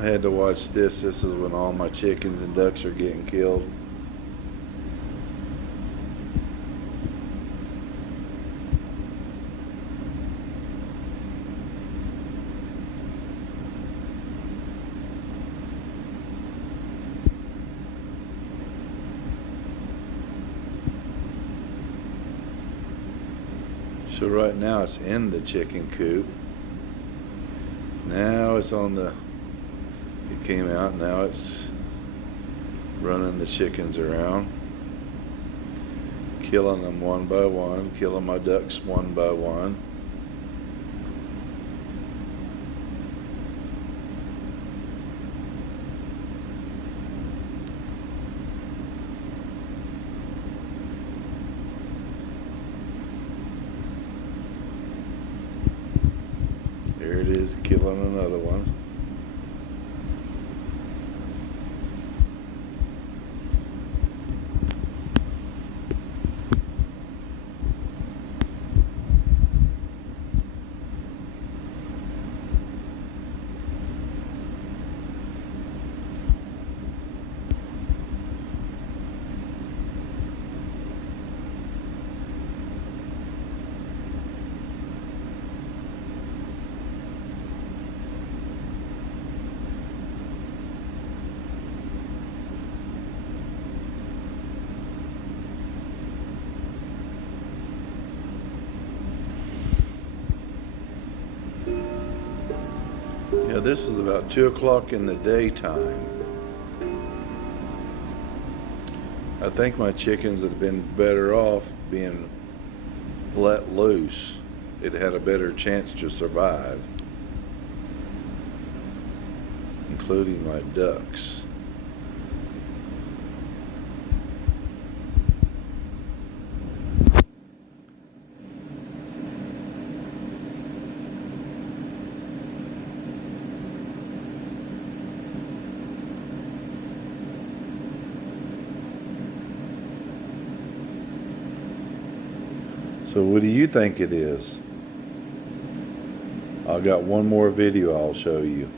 I had to watch this. This is when all my chickens and ducks are getting killed. So right now it's in the chicken coop. Now it's on the, it came out, now it's running the chickens around, killing them one by one, killing my ducks one by one. There it is, killing another one. Yeah, this was about 2 o'clock in the daytime. I think my chickens would have been better off being let loose. It had a better chance to survive, including my ducks. So what do you think it is? I've got one more video I'll show you.